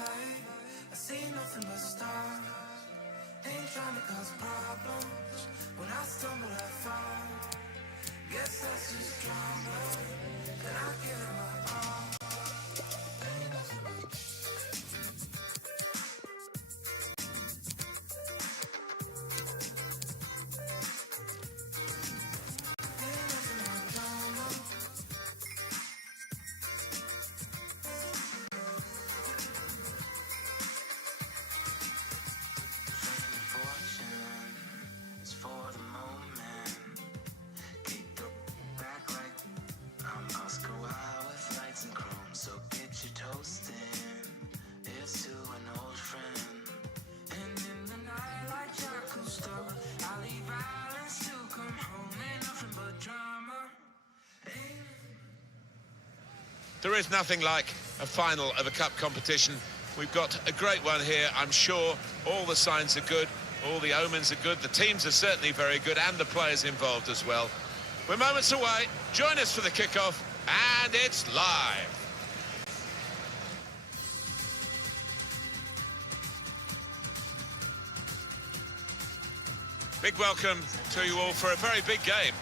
I see nothing but stars. Ain't trying to cause problems. When I stumble, I fall. Guess that's just drama. And I give it my all. There is nothing like a final of a cup competition. We've got a great one here, I'm sure. All the signs are good, all the omens are good, the teams are certainly very good, and the players involved as well. We're moments away. Join us for the kickoff, and it's live. Big welcome to you all for a very big game.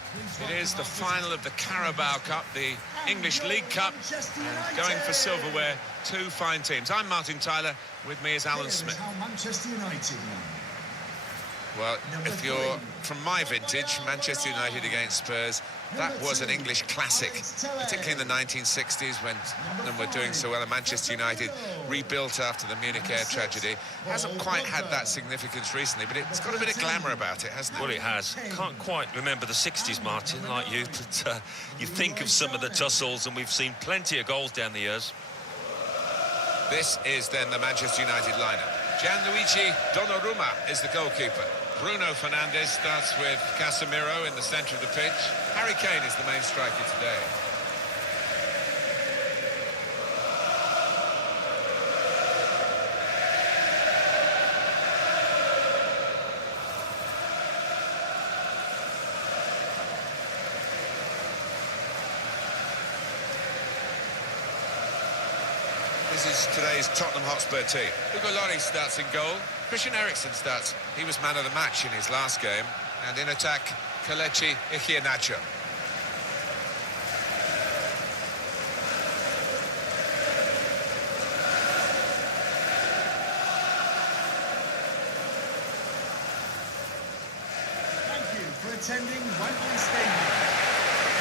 It is the final of the Carabao Cup, the English League Cup, and going for silverware, two fine teams. I'm Martin Tyler, with me is Alan Smith. Manchester United. Well, if you're from my vintage, Manchester United against Spurs, that was an English classic, particularly in the 1960s when Tottenham were doing so well, and Manchester United rebuilt after the Munich air tragedy. Hasn't quite had that significance recently, but it's got a bit of glamour about it, hasn't it? Well, it has. Can't quite remember the 60s, Martin, like you, but you think of some of the tussles, and we've seen plenty of goals down the years. This is then the Manchester United lineup. Gianluigi Donnarumma is the goalkeeper. Bruno Fernandes starts with Casemiro in the centre of the pitch. Harry Kane is the main striker today. This is today's Tottenham Hotspur team. Hugo Lloris starts in goal. Christian Eriksen starts. He was man of the match in his last game. And in attack, Kelechi Iheanacho. Thank you for attending Wembley Stadium.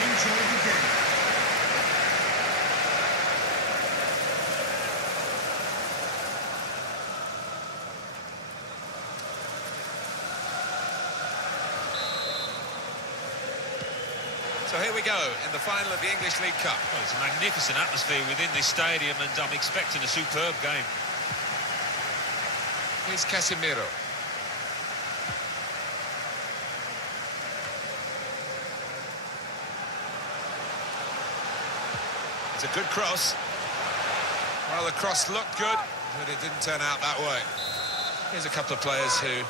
Enjoy the game. So here we go in the final of the English League Cup. Well, it's a magnificent atmosphere within this stadium, and I'm expecting a superb game. Here's Casemiro. It's a good cross. Well, the cross looked good, but it didn't turn out that way. Here's a couple of players who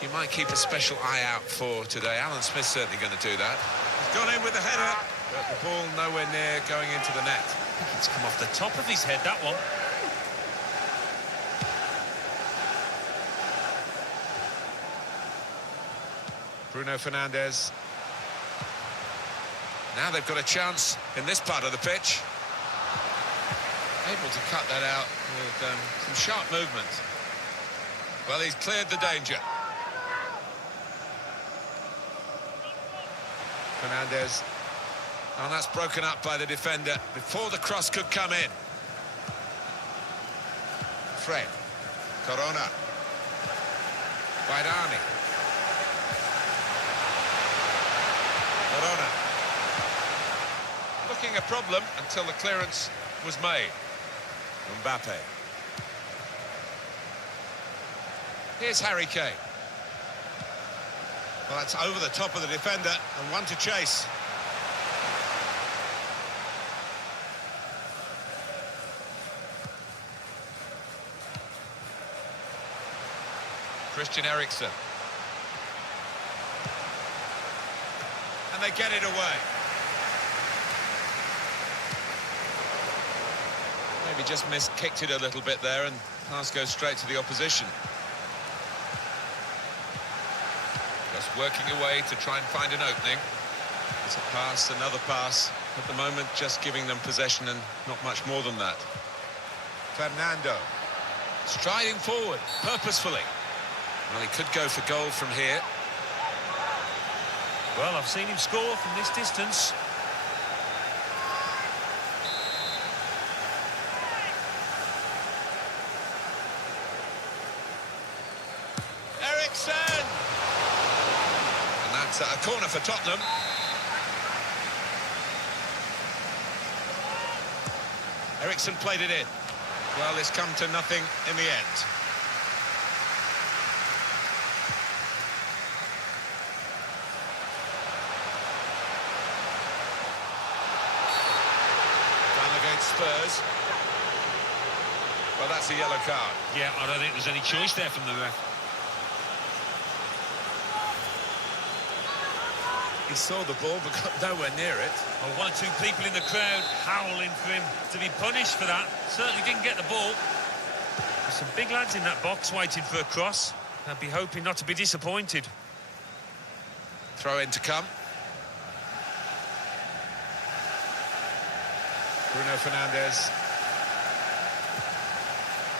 you might keep a special eye out for today. Alan Smith's certainly going to do that. He's gone in with the header, but the ball nowhere near going into the net. I think it's come off the top of his head, that one. Bruno Fernandes. Now they've got a chance in this part of the pitch. Able to cut that out with some sharp movement. Well, he's cleared the danger. Fernandes. And that's broken up by the defender before the cross could come in. Fred. Corona. Baidani. Corona. Looking a problem until the clearance was made. Mbappe. Here's Harry Kane. Well, that's over the top of the defender and one to chase. Christian Eriksen. And they get it away. Maybe just kicked it a little bit there, and Pass goes straight to the opposition. Just working away to try and find an opening. It's a pass, another pass. At the moment, just giving them possession and not much more than that. Fernando. Striding forward, purposefully. Well, he could go for goal from here. Well, I've seen him score from this distance. Eriksen! And that's a corner for Tottenham. Eriksen played it in. Well, it's come to nothing in the end. Down against Spurs. Well, that's a yellow card. Yeah, I don't think there's any choice there from the ref. He saw the ball but got nowhere near it. Well, one or two people in the crowd howling for him to be punished for that. Certainly didn't get the ball. There's some big lads in that box waiting for a cross. I'd be hoping not to be disappointed. Throw in to come. Bruno Fernandes.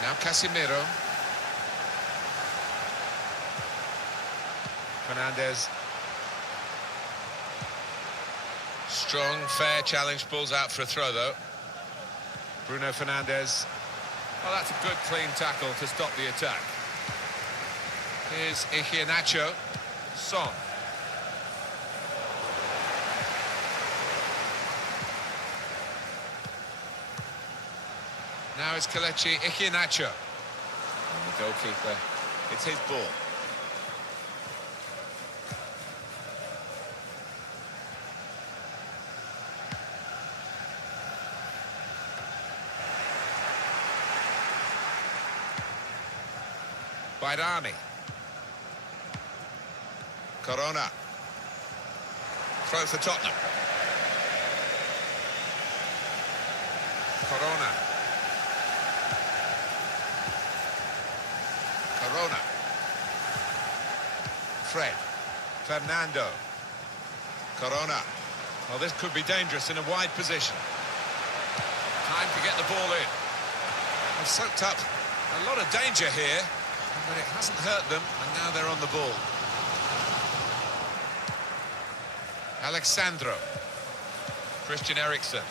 Now Casemiro. Fernandes. Strong, fair challenge, pulls out for a throw, though. Bruno Fernandes. Well, that's a good, clean tackle to stop the attack. Here's Iheanacho. Son. Now it's Kelechi Iheanacho. And the goalkeeper, it's his ball. Bairami. Corona. Throw for Tottenham. Corona. Corona. Fred. Fernando. Corona. Well, this could be dangerous in a wide position. Time to get the ball in. They've soaked up a lot of danger here, but it hasn't hurt them, and now they're on the ball. Alexandro. Christian Eriksen.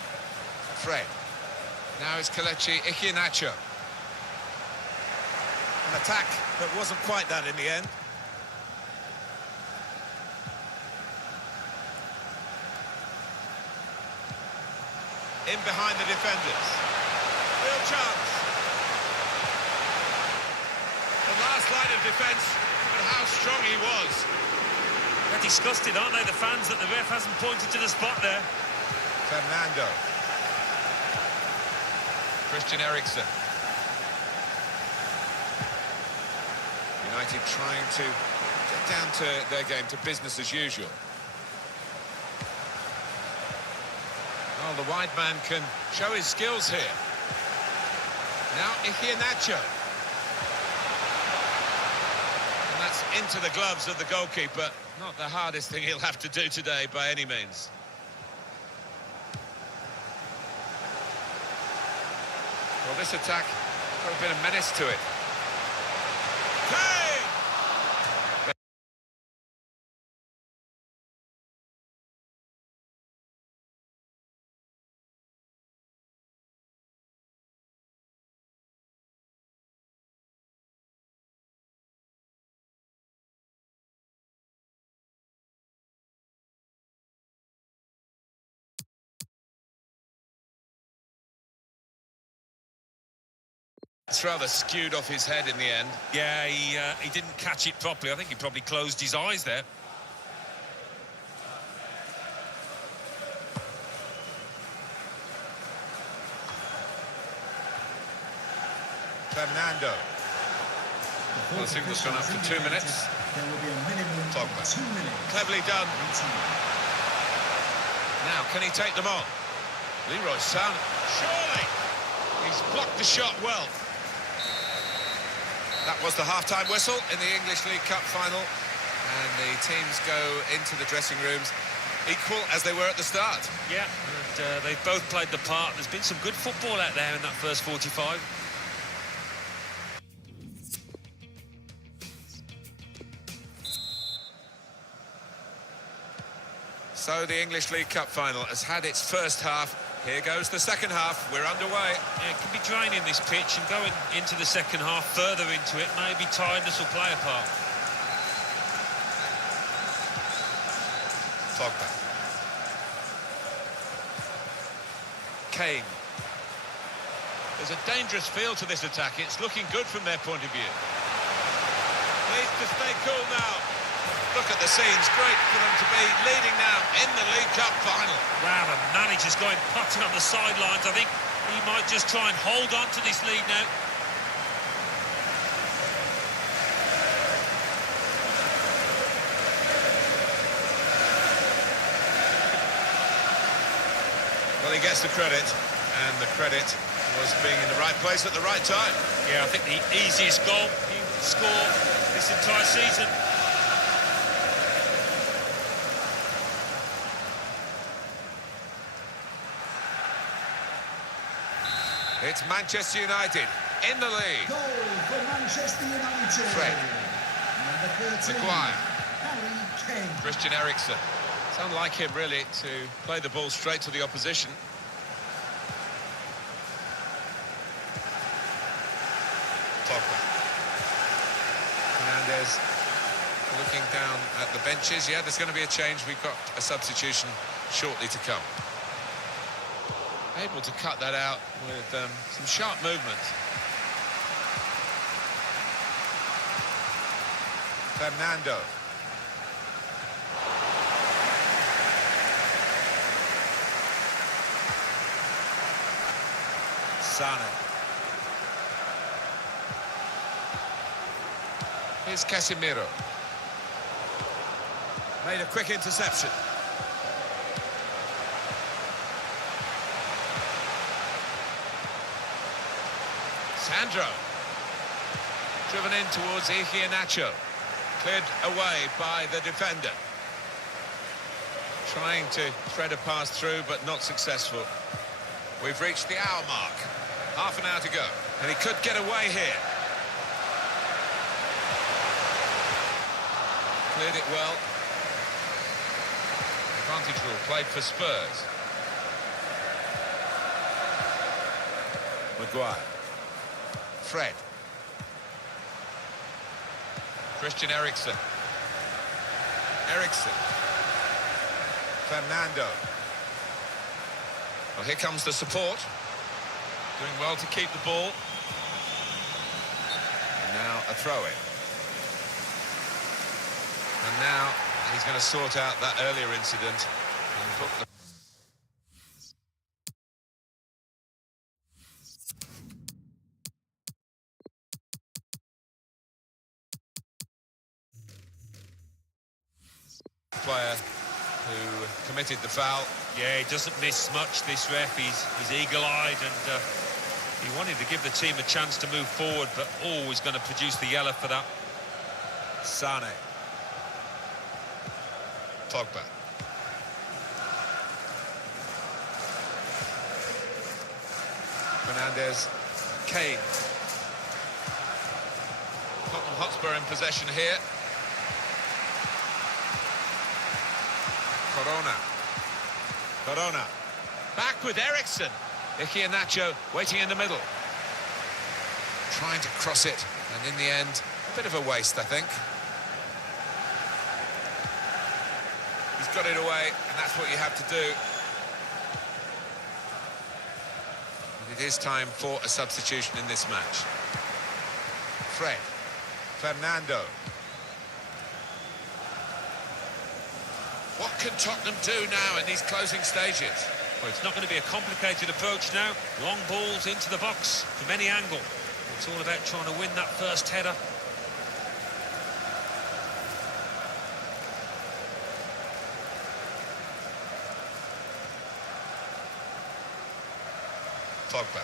Fred. Now it's Kelechi Iheanacho. An attack that wasn't quite that in the end. In behind the defenders. Real chance. The last line of defence, but how strong he was. They're disgusted, aren't they, the fans, that the ref hasn't pointed to the spot there. Fernando. Christian Eriksen. United trying to get down to their game, to business as usual. Oh, the wide man can show his skills here. Now Iheanacho. And that's into the gloves of the goalkeeper. Not the hardest thing he'll have to do today by any means. Well, this attack got a bit of menace to it. Hey! It's rather skewed off his head in the end. Yeah, he didn't catch it properly. I think he probably closed his eyes there. Fernando. Well, the signal's gone up for 2 minutes. There will be a minimum Pogba. of 2 minutes. Cleverly done. Now, can he take them on? Leroy Sané. Surely! He's blocked the shot well. That was the half-time whistle in the English League Cup final, and the teams go into the dressing rooms equal as they were at the start. Yeah, and they've both played the part. There's been some good football out there in that first 45. So the English League Cup final has had its first half. Here goes the second half. We're underway. Yeah, it can be draining, this pitch, and going into the second half, further into it, maybe tiredness will play a part. Pogba. Kane. There's a dangerous feel to this attack. It's looking good from their point of view. Needs to stay cool now. Look at the scenes. Great for them to be leading now in the League Cup final. Wow, the manager's going potting on the sidelines. I think he might just try and hold on to this lead now. Well, he gets the credit, and the credit was being in the right place at the right time. Yeah, I think the easiest goal he would score this entire season. It's Manchester United in the lead. Goal for Manchester United. Fred. Number 13. Maguire. Harry Kane. Christian Eriksen. It's unlike him, really, to play the ball straight to the opposition. Pogba. Fernandes looking down at the benches. Yeah, there's going to be a change. We've got a substitution shortly to come. Able to cut that out with some sharp movement. Fernando. Sane. Here's Casemiro. Made a quick interception. Sandro. Driven in towards Iheanacho. Cleared away by the defender. Trying to thread a pass through, but not successful. We've reached the hour mark. Half an hour to go. And he could get away here. Cleared it well. Advantage rule played for Spurs. Maguire. Fred. Christian Eriksen. Eriksen. Fernando. Well, here comes the support. Doing well to keep the ball. And now a throw-in. And now he's going to sort out that earlier incident and book the... player who committed the foul. Yeah, he doesn't miss much, this ref. He's eagle-eyed, and he wanted to give the team a chance to move forward, but always going to produce the yellow for that. Sane. Pogba. Fernandes. Kane. Tottenham Hotspur in possession here. Corona. Back with Eriksen. Iheanacho waiting in the middle. Trying to cross it, and in the end, a bit of a waste, I think. He's got it away, and that's what you have to do. And it is time for a substitution in this match. Fred. Fernando. What can Tottenham do now in these closing stages? Well, it's not going to be a complicated approach now. Long balls into the box from any angle. It's all about trying to win that first header. Pogba.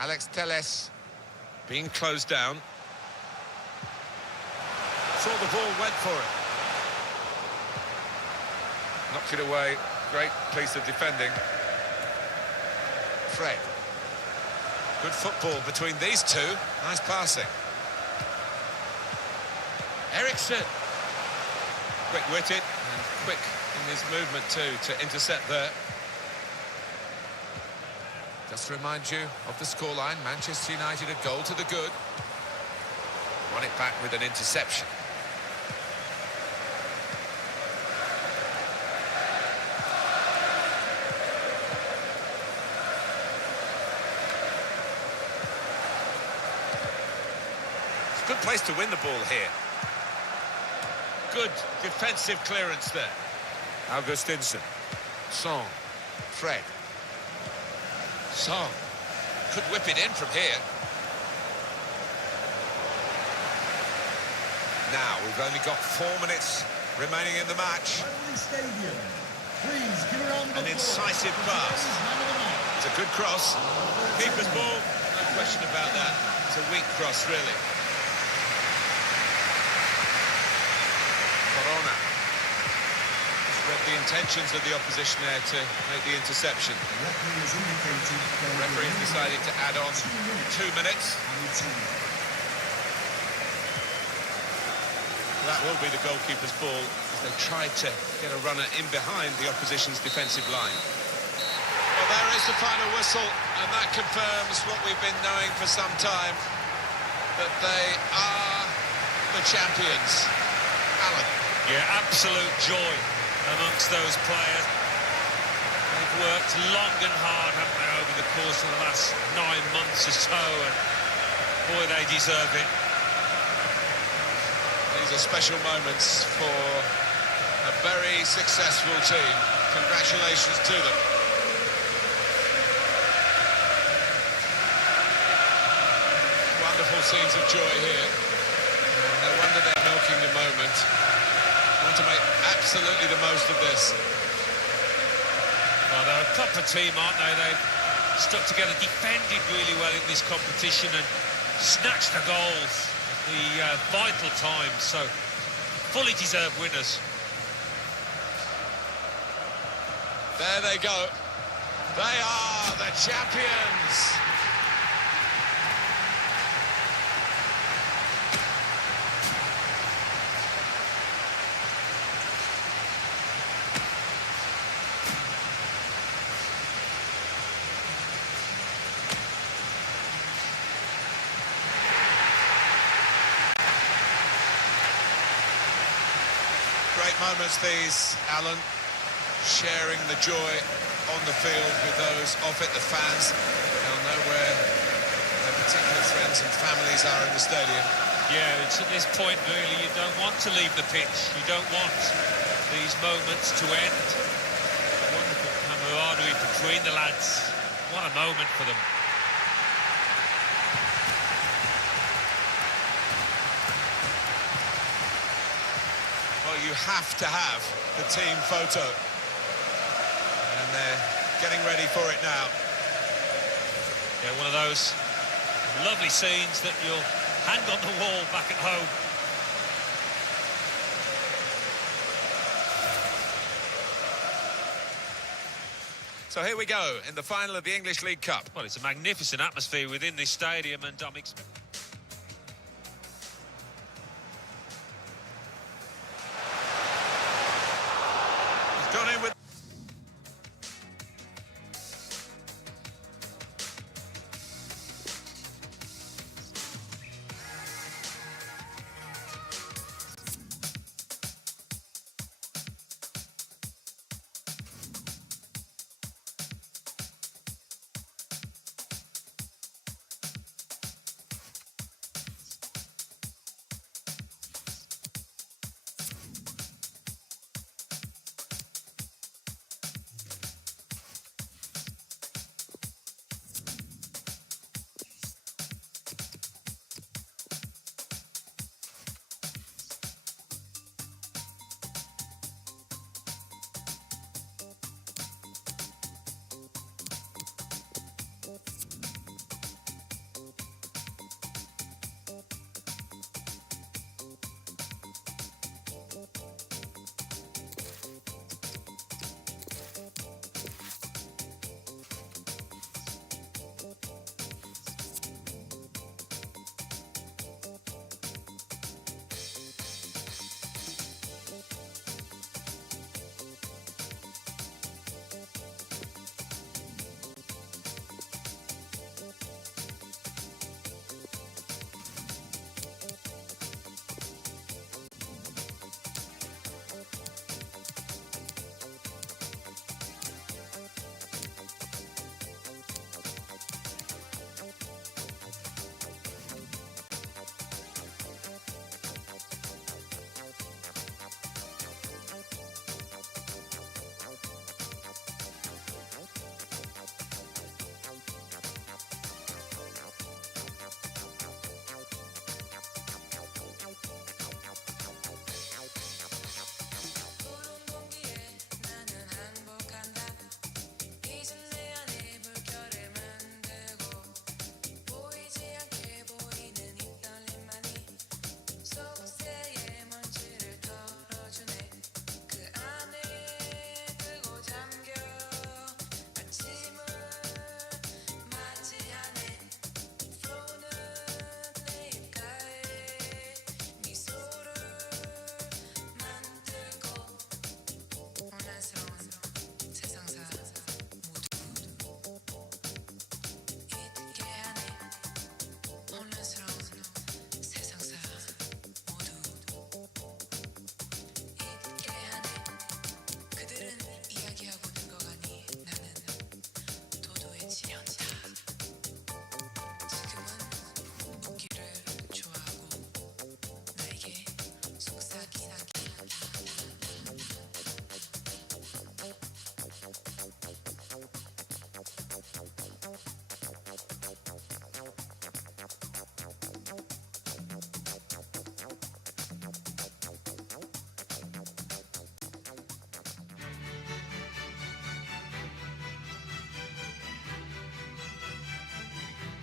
Alex Telles. Being closed down. Thought the ball went for it. Knocked it away. Great piece of defending. Fred. Good football between these two. Nice passing. Ericsson. Quick-witted and quick in his movement too to intercept there. Just to remind you of the scoreline, Manchester United a goal to the good. Won it back with an interception. It's a good place to win the ball here. Good defensive clearance there. Augustinsson. Song. Fred. Song. Could whip it in from here. Now, we've only got 4 minutes remaining in the match. Wembley Stadium. Please give a round of An applause incisive for pass. today's man of the match. It's a good cross. Keeper's ball. No question about that. It's a weak cross, really. Corona. Just read the intentions of the opposition there to make the interception. The referee has indicated there will be Referee's a decided to add on 2 2 minutes. added time. That will be the goalkeeper's ball as they tried to get a runner in behind the opposition's defensive line. Well, there is the final whistle, and that confirms what we've been knowing for some time, that they are the champions. Alan. Yeah, absolute joy amongst those players. They've worked long and hard, haven't they, over the course of the last 9 months or so, and boy, they deserve it. These are special moments for a very successful team. Congratulations to them. Wonderful scenes of joy here. No wonder they're milking the moment. Want to make absolutely the most of this. Well, they're a proper team, aren't they? They've stuck together, defended really well in this competition and snatched the goals at the vital times. So, fully deserved winners. There they go. They are the champions. Great moments these, Alan, sharing the joy on the field with those off it, the fans. They'll know where their particular friends and families are in the stadium. Yeah, it's at this point, really, you don't want to leave the pitch. You don't want these moments to end. Wonderful camaraderie between the lads. What a moment for them. Well, you have to have the team photo. And they're getting ready for it now. Yeah, one of those lovely scenes that you'll hang on the wall back at home. So here we go in the final of the English League Cup. Well, it's a magnificent atmosphere within this stadium, and I'm expecting... He's gone in with...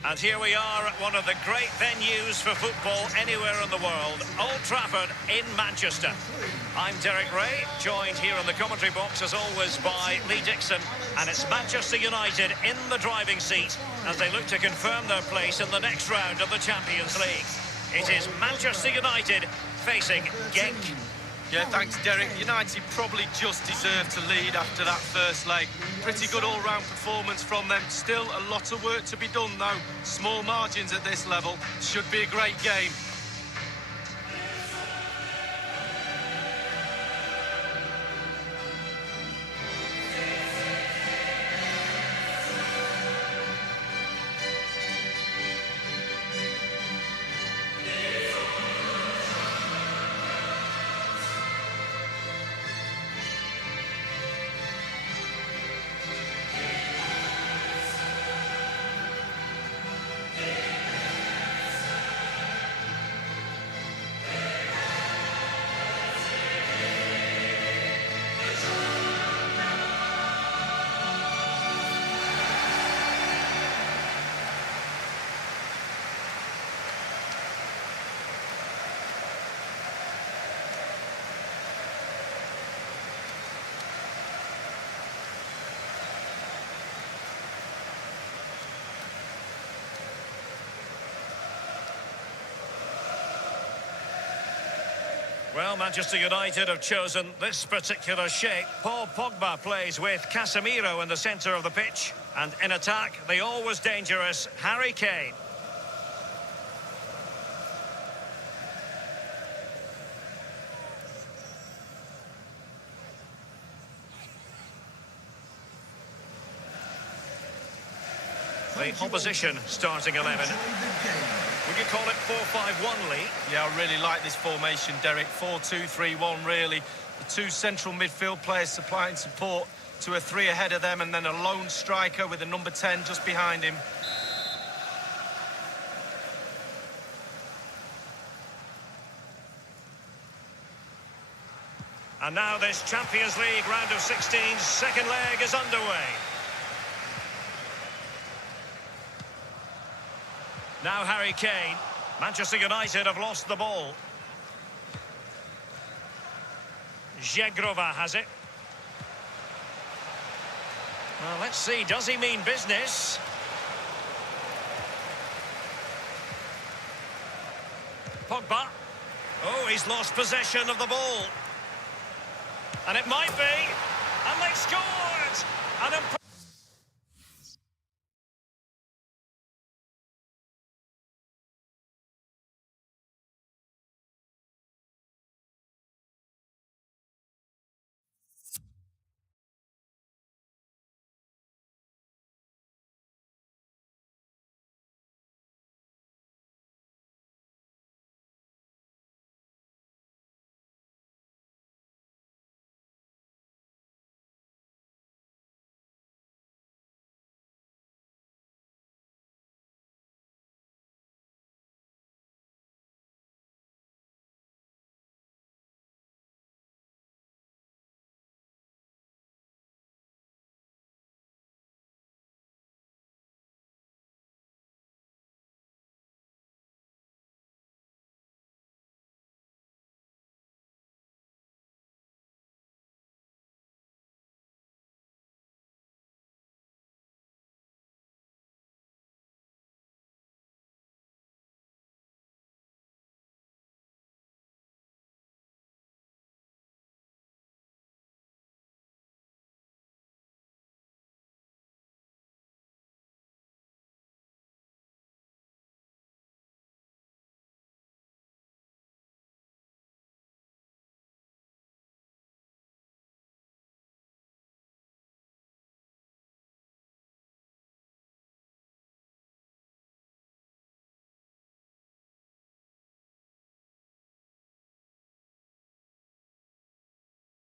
And here we are at one of the great venues for football anywhere in the world, Old Trafford in Manchester. I'm Derek Ray, joined here in the commentary box as always by Lee Dixon, and it's Manchester United in the driving seat as they look to confirm their place in the next round of the Champions League. It is Manchester United facing Genk. Yeah, thanks, Derek. United probably just deserved to lead after that first leg. Pretty good all-round performance from them. Still a lot of work to be done, though. Small margins at this level. Should be a great game. Well, Manchester United have chosen this particular shape. Paul Pogba plays with Casemiro in the centre of the pitch. And in attack, the always dangerous Harry Kane. The opposition starting 11. Would you call it 4-5-1, Lee? Yeah, I really like this formation, Derek. 4-2-3-1, really. The two central midfield players supplying support to a three ahead of them, and then a lone striker with a number 10 just behind him. And now this Champions League round of 16's second leg is underway. Now Harry Kane. Manchester United have lost the ball. Zegrova has it. Well, let's see, does he mean business? Pogba. Oh, he's lost possession of the ball. And it might be. And they scored! An